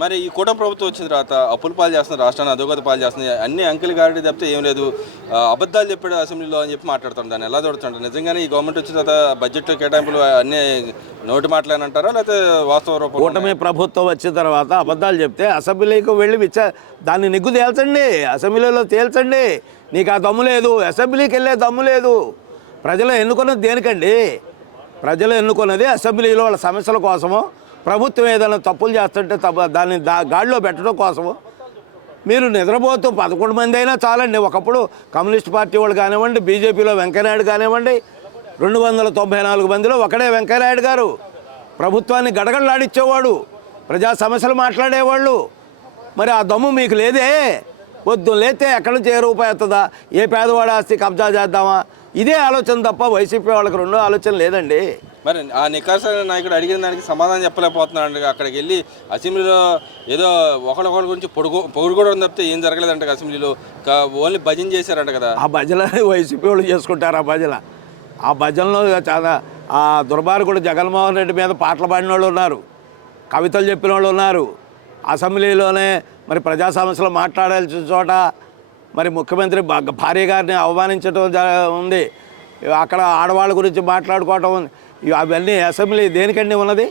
మరి ఈ కూటమి ప్రభుత్వం వచ్చిన తర్వాత అప్పులు పాలు చేస్తున్నారు, రాష్ట్రాన్ని అధోగతి పాలు చేస్తుంది, అన్ని అంకెలు గాడి తప్పితే ఏం లేదు, అబద్ధాలు చెప్పాడు అసెంబ్లీలో అని చెప్పి మాట్లాడుతాం. దాన్ని ఎలా చూడొచ్చు? నిజంగానే ఈ గవర్నమెంట్ వచ్చిన తర్వాత బడ్జెట్ కేటాయింపులు అన్ని నోటి మాటలేనంటారా, లేకపోతే వాస్తవ రూపం? కూటమి ప్రభుత్వం వచ్చిన తర్వాత అబద్ధాలు చెప్తే అసెంబ్లీకి వెళ్ళి దాన్ని నిగ్గు తేల్చండి, అసెంబ్లీలో తేల్చండి. నీకు ఆ దమ్ము లేదు, అసెంబ్లీకి వెళ్ళే దమ్ము లేదు. ప్రజలు ఎన్నుకున్నది దేనికండి? ప్రజలు ఎన్నుకున్నది అసెంబ్లీలో వాళ్ళ సమస్యల కోసము, ప్రభుత్వం ఏదైనా తప్పులు చేస్తుంటే దాన్ని గాడిలో పెట్టడం కోసము. మీరు నిద్రపోతూ 11 మంది అయినా చాలండి. ఒకప్పుడు కమ్యూనిస్ట్ పార్టీ వాళ్ళు కానివ్వండి, బీజేపీలో వెంకయ్యనాయుడు కానివ్వండి, 294 మందిలో ఒకడే వెంకయ్యనాయుడు గారు. ప్రభుత్వాన్ని గడగడలాడిచ్చేవాడు, ప్రజా సమస్యలు మాట్లాడేవాళ్ళు. మరి ఆ దమ్ము మీకు లేదే. వద్దు లేతే ఎక్కడి నుంచి ఏ రూపాయి వస్తుందా, ఏ పేదవాడి ఆస్తి కబ్జా చేద్దామా, ఇదే ఆలోచన తప్ప వైసీపీ వాళ్ళకి రెండో ఆలోచన లేదండి. మరి ఆ నికాసైన నాయకుడు అడిగిన దానికి సమాధానం చెప్పలేకపోతున్నాడు. అక్కడికి వెళ్ళి అసెంబ్లీలో ఏదో ఒకళ్ళొకళ్ళ గురించి పొగుడుకోవడం తప్పితే ఏం జరగలేదంట అసెంబ్లీలో. ఓన్లీ భజన చేశారంట కదా. ఆ భజన వైసీపీ వాళ్ళు చేసుకుంటారు. ఆ భజనలో చాలా ఆ దుర్మార్గుడు జగన్మోహన్ రెడ్డి మీద పాటలు పాడిన వాళ్ళు ఉన్నారు, కవితలు చెప్పిన వాళ్ళు ఉన్నారు. అసెంబ్లీలోనే మరి ప్రజా సమస్యలు మాట్లాడాల్సిన చోట మరి ముఖ్యమంత్రి భార్య గారిని అవమానించడం ఉంది, అక్కడ ఆడవాళ్ళ గురించి మాట్లాడుకోవటం ఉంది. అవన్నీ అసెంబ్లీ దేనికండి ఉన్నది?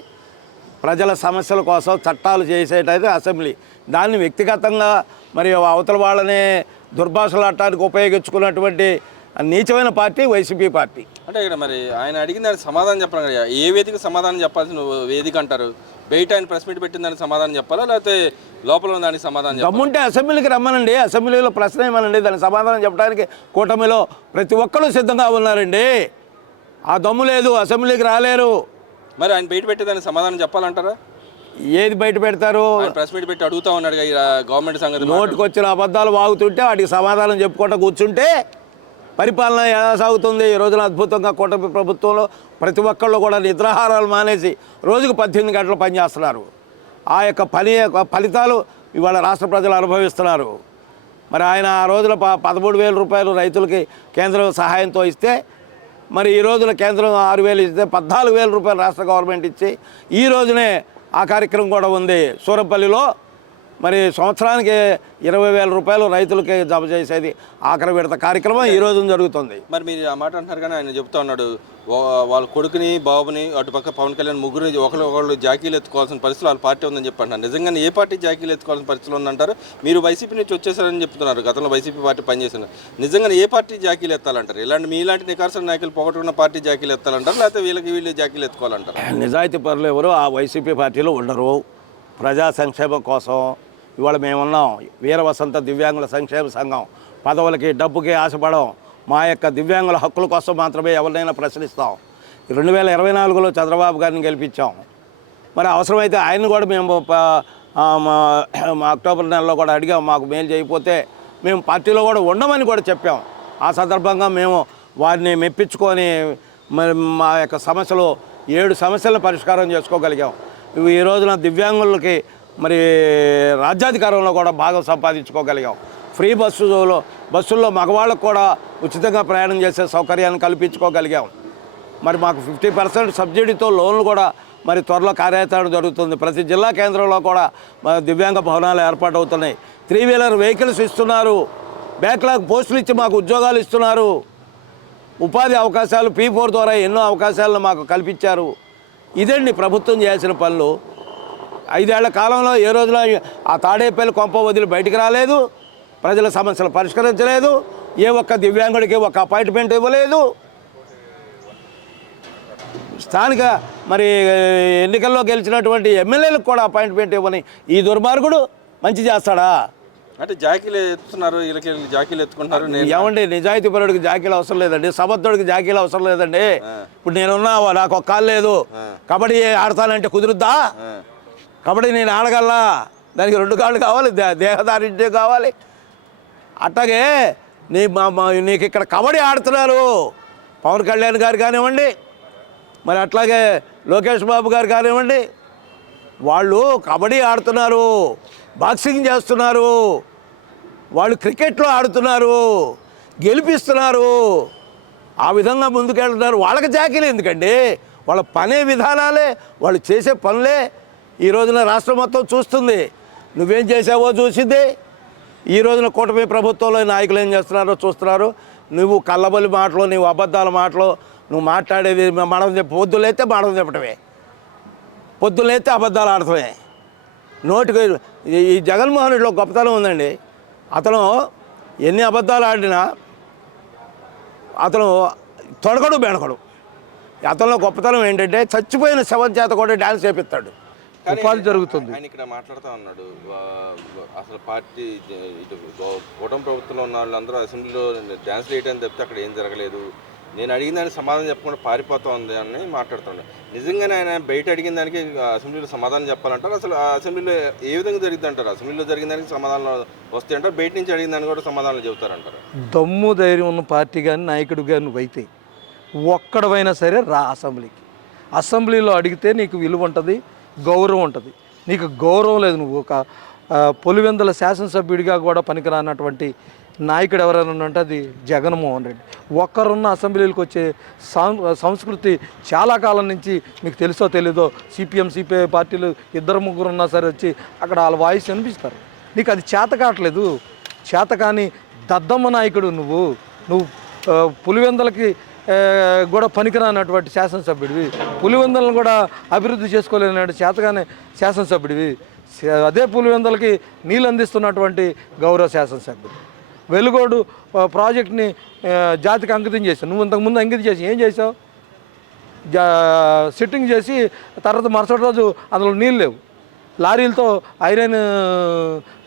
ప్రజల సమస్యల కోసం చట్టాలు చేసేటైతే అసెంబ్లీ. దాన్ని వ్యక్తిగతంగా మరి అవతల వాళ్ళని దుర్భాషలాడటానికి ఉపయోగించుకున్నటువంటి నీచమైన పార్టీ వైసీపీ పార్టీ. అంటే ఇక్కడ మరి ఆయన అడిగిన దానికి సమాధానం చెప్పాలి కదా. ఏ వేదిక సమాధానం చెప్పాల్సిన వేదిక అంటారు? బయట ఆయన ప్రెస్ మీట్ పెట్టిన దానికి సమాధానం చెప్పాలా, లేకపోతే లోపల ఉన్న దానికి సమాధానం చెప్పాలి? దమ్ముంటే అసెంబ్లీకి రమ్మనండి, అసెంబ్లీలో ప్రశ్న ఏమనండి, దానికి సమాధానం చెప్పడానికి కూటమిలో ప్రతి ఒక్కరూ సిద్ధంగా ఉన్నారండి. ఆ దమ్ము లేదు, అసెంబ్లీకి రాలేరు. మరి ఆయన బయట పెట్టి దానికి సమాధానం చెప్పాలంటారా? ఏది బయట పెడతారు? ప్రెస్ మీట్ పెట్టి అడుగుతా ఉన్నాడు గవర్నమెంట్ సంగతి. నోటికి వచ్చిన అబద్ధాలు వాగుతుంటే వాటికి సమాధానం చెప్పుకుంటూ కూర్చుంటే పరిపాలన ఎలా సాగుతుంది? ఈ రోజున అద్భుతంగా కూటమి ప్రభుత్వంలో ప్రతి ఒక్కళ్ళు కూడా నిద్రాహారాలు మానేసి రోజుకు 18 గంటలు పనిచేస్తున్నారు. ఆ యొక్క ఫలితాలు ఇవాళ రాష్ట్ర ప్రజలు అనుభవిస్తున్నారు. మరి ఆయన ఆ రోజున 13,000 రూపాయలు రైతులకి కేంద్రం సహాయంతో ఇస్తే, మరి ఈ రోజున కేంద్రం 6,000 ఇస్తే 14,000 రూపాయలు రాష్ట్ర గవర్నమెంట్ ఇచ్చి ఈ రోజునే ఆ కార్యక్రమం కూడా ఉంది. సూరంపల్లిలో మరి సంవత్సరానికి 20,000 రూపాయలు రైతులకి జమ చేసేది ఆఖరి విడత కార్యక్రమం ఈ రోజు జరుగుతుంది. మరి మీరు ఆ మాట అంటున్నారు కానీ ఆయన చెప్తా ఉన్నాడు, వాళ్ళ కొడుకుని బాబుని అటుపక్క పవన్ కళ్యాణ్ ముగ్గురిని ఒకళ్ళు జాకీలు ఎత్తుకోవాల్సిన పరిస్థితులు వాళ్ళ పార్టీ ఉందని చెప్పి అంటున్నారు. నిజంగానే ఏ పార్టీ జాకీలు ఎత్తుకోవాల్సిన పరిస్థితులు ఉందంటారు? మీరు వైసీపీ నుంచి వచ్చేసారని చెప్తున్నారు, గతంలో వైసీపీ పార్టీ పనిచేస్తున్నారు. నిజంగానే ఏ పార్టీ జాకీలు ఎత్తాలంటారు? మీలాంటి నికార్సన నాయకులు పోగొట్టుకున్న పార్టీ జాకీలు ఎత్తాలంటారు, లేకపోతే వీళ్ళు జాకీలు ఎత్తుకోవాలంటారు? నిజాయితీ పరులు ఎవరు ఆ వైసీపీ పార్టీలో ఉండరు. ప్రజా సంక్షేమం కోసం ఇవాళ మేమున్నాం. వీరవసంత దివ్యాంగుల సంక్షేమ సంఘం. పదవులకి డబ్బుకి ఆశపడం, మా యొక్క దివ్యాంగుల హక్కుల కోసం మాత్రమే ఎవరినైనా ప్రశ్నిస్తాం. 2024లో చంద్రబాబు గారిని గెలిపించాం. మరి అవసరమైతే ఆయన్ని కూడా మేము అక్టోబర్ నెలలో కూడా అడిగాం, మాకు మేలు చేయకపోతే మేము పార్టీలో కూడా ఉండమని కూడా చెప్పాం. ఆ సందర్భంగా మేము వారిని మెప్పించుకొని మరి మా యొక్క సమస్యలు 7 సమస్యలను పరిష్కారం చేసుకోగలిగాం. ఈ రోజున దివ్యాంగులకి మరి రాజ్యాధికారంలో కూడా భాగం సంపాదించుకోగలిగాం. ఫ్రీ బస్సుల్లో మగవాళ్ళకు కూడా ఉచితంగా ప్రయాణం చేసే సౌకర్యాన్ని కల్పించుకోగలిగాం. మరి మాకు 50% సబ్సిడీతో లోన్లు కూడా మరి త్వరలో కార్యాచరణ జరుగుతుంది. ప్రతి జిల్లా కేంద్రంలో కూడా దివ్యాంగ భవనాలు ఏర్పాటవుతున్నాయి. 3-వీలర్ వెహికల్స్ ఇస్తున్నారు. బ్యాక్లాగ్ పోస్టులు ఇచ్చి మాకు ఉద్యోగాలు ఇస్తున్నారు. ఉపాధి అవకాశాలు P4 ద్వారా ఎన్నో అవకాశాలను మాకు కల్పించారు. ఇదండి ప్రభుత్వం చేయాల్సిన పనులు. 5 ఏళ్ల కాలంలో ఏ రోజున ఆ తాడేపల్లి కొంప వదిలి బయటికి రాలేదు, ప్రజల సమస్యలు పరిష్కరించలేదు, ఏ ఒక్క దివ్యాంగుడికి ఒక అపాయింట్మెంట్ ఇవ్వలేదు. స్థానిక మరి ఎన్నికల్లో గెలిచినటువంటి ఎమ్మెల్యేలకు కూడా అపాయింట్మెంట్ ఇవ్వని ఈ దుర్మార్గుడు మంచి చేస్తాడా? అంటే జాకీలు ఎత్తుతున్నారు, వీళ్ళకి జాకీలు ఎత్తుకుంటున్నారు. ఏమండి, నిజాయితీ పరుడికి జాకీలు అవసరం లేదండి, సమర్థుడికి జాకీలు అవసరం లేదండి. ఇప్పుడు నేనున్నా, నాకు ఒక కాలు లేదు, కబడ్డీ ఆడతానంటే కుదురుద్దా? కబడ్డీ నేను ఆడగలనా? దానికి 2 కాళ్ళు కావాలి, దేహదారిద్ర్యం కావాలి. అట్లాగే నీకు ఇక్కడ కబడ్డీ ఆడుతున్నారు పవన్ కళ్యాణ్ గారు కానివ్వండి, మరి అట్లాగే లోకేష్ బాబు గారు కానివ్వండి, వాళ్ళు కబడ్డీ ఆడుతున్నారు, బాక్సింగ్ చేస్తున్నారు, వాళ్ళు క్రికెట్లో ఆడుతున్నారు, గెలిపిస్తున్నారు, ఆ విధంగా ముందుకెళ్తున్నారు. వాళ్ళకి జాకీలు ఎందుకండి? వాళ్ళ పనే విధానాలే, వాళ్ళు చేసే పనులే ఈ రోజున రాష్ట్రం మొత్తం చూస్తుంది, నువ్వేం చేసావో చూసింది. ఈ రోజున కూటమి ప్రభుత్వంలో నాయకులు ఏం చేస్తున్నారో చూస్తున్నారు. నువ్వు కళ్ళబొల్లి మాటలు, నువ్వు అబద్ధాల మాటలు, నువ్వు మాట్లాడేది పొద్దులైతే మాటలు చెప్పటమే, పొద్దులైతే అబద్ధాలు ఆడటమే. నోటికి ఈ జగన్మోహన్ రెడ్డిలో గొప్పతనం ఉందండి. అతను ఎన్ని అబద్ధాలు ఆడినా అతను తొడగడు బెనకడు. అతనిలో గొప్పతనం ఏంటంటే చచ్చిపోయిన శవం చేత కూడా డ్యాన్స్ చేపిస్తాడు, ఉపాధి జరుగుతుంది. ఆయన ఇక్కడ మాట్లాడుతూ ఉన్నాడు, అసలు పార్టీ ఇటు కూటమి ప్రభుత్వంలో ఉన్న వాళ్ళందరూ అసెంబ్లీలో డ్యాన్స్ చేయడానికి తప్పితే అక్కడ ఏం జరగలేదు, నేను అడిగిన దానికి సమాధానం చెప్పకుండా పారిపోతా ఉంది అని మాట్లాడుతున్నాడు. నిజంగానే ఆయన బయట అడిగిన దానికి అసెంబ్లీలో సమాధానం చెప్పాలంటారు. అసలు ఆ అసెంబ్లీలో ఏ విధంగా జరిగింది అంటారు? అసెంబ్లీలో జరిగిన దానికి సమాధానం వస్తాయి అంటారు, బయట నుంచి అడిగిన దానికి కూడా సమాధానాలు చెబుతారంటారు. దమ్ము ధైర్యం ఉన్న పార్టీ కానీ నాయకుడు కానీ నువ్వైతే ఒక్కడవైనా సరే రా అసెంబ్లీకి. అసెంబ్లీలో అడిగితే నీకు విలువ ఉంటుంది, గౌరవం ఉంటుంది. నీకు గౌరవం లేదు. నువ్వు ఒక పులివెందుల శాసనసభ్యుడిగా కూడా పనికిరానటువంటి నాయకుడు ఎవరైనా అంటే అది జగన్మోహన్ రెడ్డి. ఒక్కరున్న అసెంబ్లీలకు వచ్చే సంస్కృతి చాలా కాలం నుంచి మీకు తెలుసో తెలీదో సిపిఎం సిపిఐ పార్టీలు ఇద్దరు ముగ్గురు ఉన్నా సరే వచ్చి అక్కడ వాళ్ళ వాయిస్ వినిపిస్తారు. నీకు అది చేత కావట్లేదు. చేతకాని దద్దమ్మ నాయకుడు నువ్వు పులివెందులకి కూడా పనికిరానటువంటి శాసనసభ్యుడివి, పులివెందులను కూడా అభివృద్ధి చేసుకోలేనటువంటి చేతగానే శాసనసభ్యుడివి. అదే పులివెందులకి నీళ్ళు అందిస్తున్నటువంటి గౌరవ శాసనసభ్యుడు. వెలుగోడు ప్రాజెక్ట్ని జాతికి అంకితం చేశావు. నువ్వు ఇంతకుముందు అంకితం చేసి ఏం చేసావు? సిట్టింగ్ చేసి తర్వాత మరుసటి రోజు అందులో నీళ్ళు లేవు, లారీలతో ఐరన్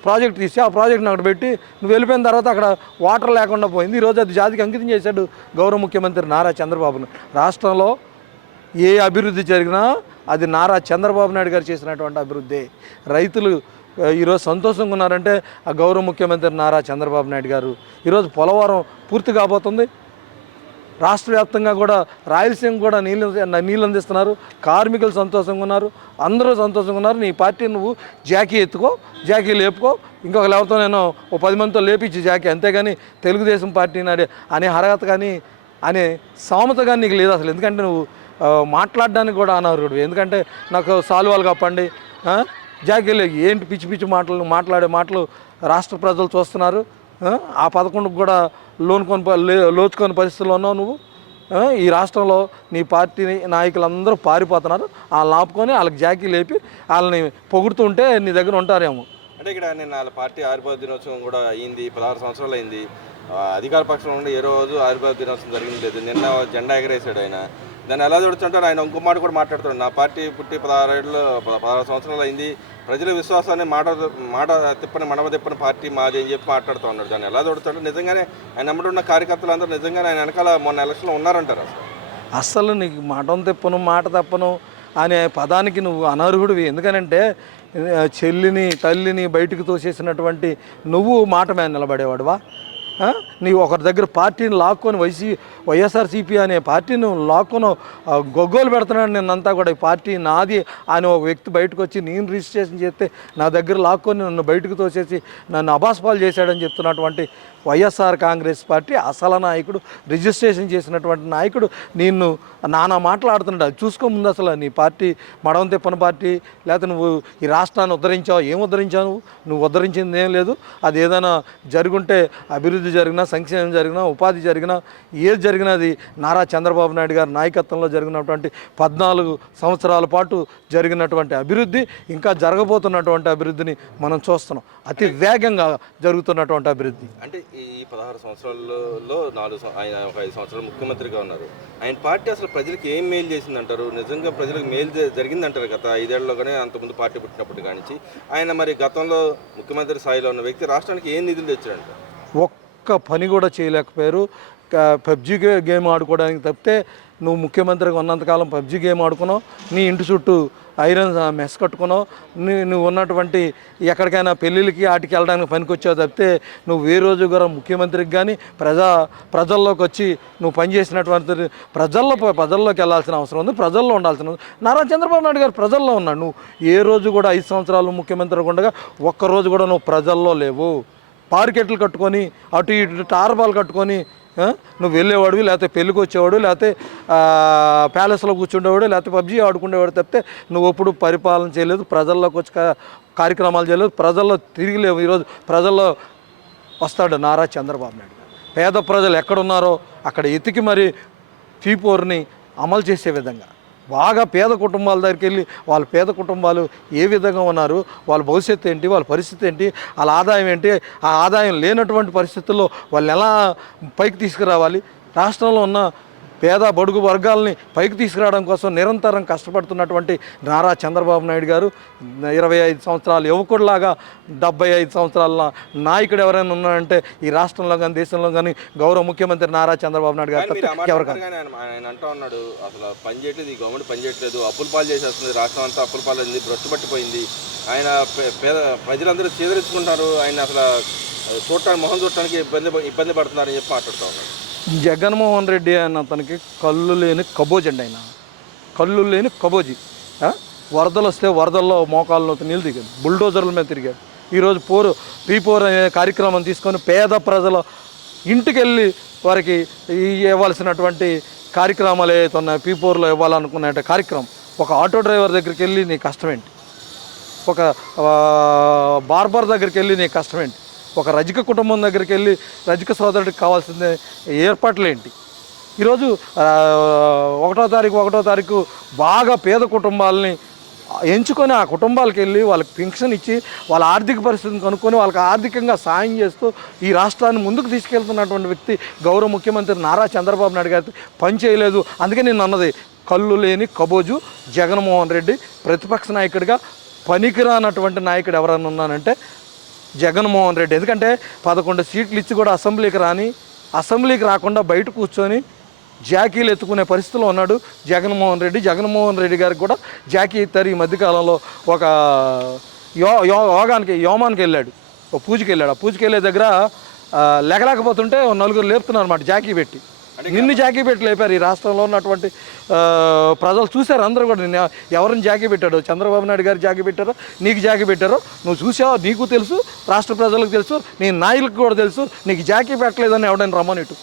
ప్రాజెక్ట్ తీసి ఆ ప్రాజెక్ట్ని అక్కడ పెట్టి నువ్వు వెళ్ళిపోయిన తర్వాత అక్కడ వాటర్ లేకుండా పోయింది. ఈరోజు అది జాతికి అంకితం చేశాడు గౌరవ ముఖ్యమంత్రి నారా చంద్రబాబును. రాష్ట్రంలో ఏ అభివృద్ధి జరిగినా అది నారా చంద్రబాబు నాయుడు గారు చేసినటువంటి అభివృద్ధి. రైతులు ఈరోజు సంతోషంగా ఉన్నారంటే ఆ గౌరవ ముఖ్యమంత్రి నారా చంద్రబాబు నాయుడు గారు. ఈరోజు పూర్తి కాబోతుంది. రాష్ట్ర వ్యాప్తంగా కూడా రాయలసీమ కూడా నీళ్ళు అందిస్తున్నారు. కార్మికులు సంతోషంగా ఉన్నారు, అందరూ సంతోషంగా ఉన్నారు. నీ పార్టీ నువ్వు జాకీ ఎత్తుకో, జాకీ లేపుకో, ఇంకొక ఎవరితో నేను 10 మందితో లేపించి జాకీ, అంతేగాని తెలుగుదేశం పార్టీని అనే అర్హత కానీ అనే సామెత కానీ నీకు లేదు అసలు. ఎందుకంటే నువ్వు మాట్లాడడానికి కూడా అనర్హుడు. ఎందుకంటే నాకు సాల్వాలు కప్పండి, జాకీలు ఏంటి పిచ్చి పిచ్చి మాట్లాడే మాటలు రాష్ట్ర ప్రజలు చూస్తున్నారు. ఆ 11కు కూడా లోచుకొని పరిస్థితుల్లో ఉన్నావు నువ్వు. ఈ రాష్ట్రంలో నీ పార్టీ నాయకులందరూ పారిపోతున్నారు. వాళ్ళని ఆపుకొని వాళ్ళకి జాకీ లేపి వాళ్ళని పొగుడుతుంటే నీ దగ్గర ఉంటారేమో. అంటే ఇక్కడ నేను వాళ్ళ పార్టీ ఆవిర్భావ దినోత్సవం కూడా అయింది, 16 సంవత్సరాలు అయింది. అధికార పక్షంలో ఉండి ఏ రోజు ఆవిర్భావ దినోత్సవం జరిగింది లేదు. నిన్న జెండా ఎగరేసాడు ఆయన. దాన్ని ఎలా చూడుతుంటారు? ఆయన ఇంకో మాట కూడా మాట్లాడుతున్నాడు, నా పార్టీ పుట్టి 16 సంవత్సరాలు అయింది, ప్రజల విశ్వాసాన్ని మాట తిప్పని మడమ తిప్పని పార్టీ మాది అని చెప్పి మాట్లాడుతూ ఉన్నాడు. దాన్ని ఎలా చూడుతాడు? నిజంగానే ఆయన వెంబడి ఉన్న కార్యకర్తలు అందరూ నిజంగానే ఆయన వెనకాల మొన్న ఎలక్షన్లో ఉన్నారంటారు. అసలు నీకు మఠం తిప్పను మాట తప్పను అనే పదానికి నువ్వు అనర్హుడివి. ఎందుకనంటే చెల్లిని తల్లిని బయటకు తోసేసినటువంటి నువ్వు మాట మీద నిలబడేవాడువా? నీవు ఒకరి దగ్గర పార్టీని లాక్కొని వైఎస్ఆర్సీపీ అనే పార్టీని లాక్కొని గొగ్గోలు పెడుతున్నాడు. నిన్నంతా కూడా ఈ పార్టీ నాది అని ఒక వ్యక్తి బయటకు వచ్చి నేను రిజిస్ట్రేషన్ చేస్తే నా దగ్గర లాక్కొని నన్ను బయటకు తోసేసి నన్ను అబాస్పాలు చేశాడని చెప్తున్నటువంటి వైఎస్ఆర్ కాంగ్రెస్ పార్టీ అసలు నాయకుడు, రిజిస్ట్రేషన్ చేసినటువంటి నాయకుడు నిన్ను నానా మాట్లాడుతున్నాడు. అది చూసుకో ముందు. అసలు నీ పార్టీ మడవం తిప్పని పార్టీ, లేకపోతే నువ్వు ఈ రాష్ట్రాన్ని ఉద్ధరించావు. ఏం ఉద్ధరించావు? నువ్వు ఉద్ధరించింది ఏం లేదు. అది ఏదైనా జరుగుంటే అభివృద్ధి జరిగినా, సంక్షేమం జరిగినా, ఉపాధి జరిగినా, ఏది జరిగినా అది నారా చంద్రబాబు నాయుడు గారి నాయకత్వంలో జరిగినటువంటి 14 సంవత్సరాల పాటు జరిగినటువంటి అభివృద్ధి, ఇంకా జరగబోతున్నటువంటి అభివృద్ధిని మనం చూస్తున్నాం. అతి వేగంగా జరుగుతున్నటువంటి అభివృద్ధి. అంటే ఈ 16 సంవత్సరాలలో ఆయన ఒక 5 సంవత్సరాలు ముఖ్యమంత్రిగా ఉన్నారు. ఆయన పార్టీ అసలు ప్రజలకు ఏం మేలు చేసిందంటారు? నిజంగా ప్రజలకు మేలు జరిగిందంటారు గత 5 ఏళ్లలో కానీ, అంతకుముందు పార్టీ పుట్టినప్పటి కానీ ఆయన మరి గతంలో ముఖ్యమంత్రి స్థాయిలో ఉన్న వ్యక్తి రాష్ట్రానికి ఏం నిధులు తెచ్చారంట? ఒక్క పని కూడా చేయలేకపోయారు. పబ్జీ గేమ్ ఆడుకోవడానికి తప్పితే నువ్వు ముఖ్యమంత్రిగా ఉన్నంతకాలం పబ్జీ గేమ్ ఆడుకున్నావు. నీ ఇంటి చుట్టూ ఐరన్ మెస్ కట్టుకున్నావు. నువ్వు ఉన్నటువంటి ఎక్కడికైనా పెళ్ళిళ్ళకి వాటికి వెళ్ళడానికి పనికొచ్చావు తప్పితే నువ్వు ఏ రోజు కూడా ముఖ్యమంత్రికి కానీ ప్రజల్లోకి వచ్చి నువ్వు పనిచేసినటువంటి ప్రజల్లోకి వెళ్ళాల్సిన అవసరం ఉంది, ప్రజల్లో ఉండాల్సిన. నారా చంద్రబాబు నాయుడు గారు ప్రజల్లో ఉన్నాడు. నువ్వు ఏ రోజు కూడా 5 సంవత్సరాలు ముఖ్యమంత్రిగా ఉండగా ఒక్కరోజు కూడా నువ్వు ప్రజల్లో లేవు. పార్కెట్లు కట్టుకొని అటు ఇటు టార్బాల్ కట్టుకొని నువ్వు వెళ్ళేవాడివి, లేకపోతే పెళ్ళికి వచ్చేవాడు, లేకపోతే ప్యాలెస్లో కూర్చుండేవాడు, లేకపోతే పబ్జీ ఆడుకునేవాడు తప్పితే నువ్వు ఎప్పుడు పరిపాలన చేయలేదు, ప్రజల్లోకి వచ్చి కార్యక్రమాలు చేయలేదు, ప్రజల్లో తిరిగిలేవు. ఈరోజు ప్రజల్లో వస్తాడు నారా చంద్రబాబు నాయుడు. పేద ప్రజలు ఎక్కడున్నారో అక్కడ ఎతికి మరి P4ని అమలు చేసే విధంగా బాగా పేద కుటుంబాల దగ్గరికి వెళ్ళి వాళ్ళ పేద కుటుంబాలు ఏ విధంగా ఉన్నారు, వాళ్ళ భవిష్యత్తు ఏంటి, వాళ్ళ పరిస్థితి ఏంటి, వాళ్ళ ఆదాయం ఏంటి, ఆ ఆదాయం లేనటువంటి పరిస్థితుల్లో వాళ్ళని ఎలా పైకి తీసుకురావాలి, రాష్ట్రంలో ఉన్న పేద బడుగు వర్గాలని పైకి తీసుకురావడం కోసం నిరంతరం కష్టపడుతున్నటువంటి నారా చంద్రబాబు నాయుడు గారు 25 సంవత్సరాల యువకుడిలాగా 75 సంవత్సరాల నాయకుడు ఎవరైనా ఉన్నారంటే ఈ రాష్ట్రంలో కానీ దేశంలో కానీ గౌరవ ముఖ్యమంత్రి నారా చంద్రబాబు నాయుడు గారు తప్ప ఎవరు కాదు. ఆయన అంటూ ఉన్నాడు అసలు పని చేయట్లేదు, ఈ గవర్నమెంట్ పని చేయట్లేదు, అప్పుల పాలు చేసేస్తుంది, రాష్ట్రం అంతా అప్పుల పాలు అయింది, బ్రట్టుపట్టిపోయింది, ఆయన పేద ప్రజలందరూ చేదరించుకుంటారు, ఆయన అసలు చూడటానికి మొహం చూడటానికి ఇబ్బంది పడుతున్నారని చెప్పి మాట్లాడుతూ ఉన్నాడు. జగన్మోహన్ రెడ్డి అన్న అతనికి కళ్ళు లేని కబోజీ అండి. ఆయన కళ్ళు లేని కబోజీ. వరదలు వస్తే వరదల్లో మోకాళ్ళతో నీళ్ళు దిగాడు, బుల్డోజర్ల మీద తిరిగాడు. ఈరోజు P4 అనే కార్యక్రమం తీసుకొని పేద ప్రజల ఇంటికి వెళ్ళి వారికి ఇవ్వాల్సినటువంటి కార్యక్రమాలు ఏవైతే ఉన్నాయో P4లో ఇవ్వాలనుకునే కార్యక్రమం, ఒక ఆటో డ్రైవర్ దగ్గరికి వెళ్ళి నీ కష్టమేంటి, ఒక బార్బర్ దగ్గరికి వెళ్ళి నీ కష్టమేంటి, ఒక రజక కుటుంబం దగ్గరికి వెళ్ళి రజక సోదరుడికి కావాల్సిన ఏర్పాట్లు ఏంటి. ఈరోజు 1వ తారీఖు బాగా పేద కుటుంబాలని ఎంచుకొని ఆ కుటుంబాలకు వెళ్ళి వాళ్ళకి పెన్షన్ ఇచ్చి వాళ్ళ ఆర్థిక పరిస్థితిని కనుక్కొని వాళ్ళకి ఆర్థికంగా సాయం చేస్తూ ఈ రాష్ట్రాన్ని ముందుకు తీసుకెళ్తున్నటువంటి వ్యక్తి గౌరవ ముఖ్యమంత్రి నారా చంద్రబాబు నాయుడు గారి పని చేయలేదు. అందుకే నేను అన్నది కళ్ళు లేని కబోజు జగన్మోహన్ రెడ్డి. ప్రతిపక్ష నాయకుడిగా పనికిరానటువంటి నాయకుడు ఎవరన్నా ఉన్నానంటే జగన్మోహన్ రెడ్డి. ఎందుకంటే 11 సీట్లు ఇచ్చి కూడా అసెంబ్లీకి రాకుండా బయట కూర్చొని జాకీలు ఎత్తుకునే పరిస్థితిలో ఉన్నాడు జగన్మోహన్ రెడ్డి. జగన్మోహన్ రెడ్డి గారికి కూడా జాకీ ఇస్తారు. ఈ మధ్యకాలంలో ఒక యోమానికి వెళ్ళాడు, ఒక పూజకి వెళ్ళాడు. ఆ పూజకి వెళ్ళే దగ్గర లేకలేకపోతుంటే 4 లేపుతున్నారు అన్నమాట జాకీ పెట్టి. నిన్ను జాకీ పెట్టి లేపారు. ఈ రాష్ట్రంలో ఉన్నటువంటి ప్రజలు చూశారు, అందరూ కూడా నిన్ను ఎవరిని జాకీ పెట్టాడు, చంద్రబాబు నాయుడు గారు జాకీ పెట్టారో నీకు జాకీ పెట్టారో నువ్వు చూసావో నీకు తెలుసు, రాష్ట్ర ప్రజలకు తెలుసు, నీ నాయకులకు కూడా తెలుసు. నీకు జాకీ పెట్టలేదని ఎవడైనా రమ్మనిట్టు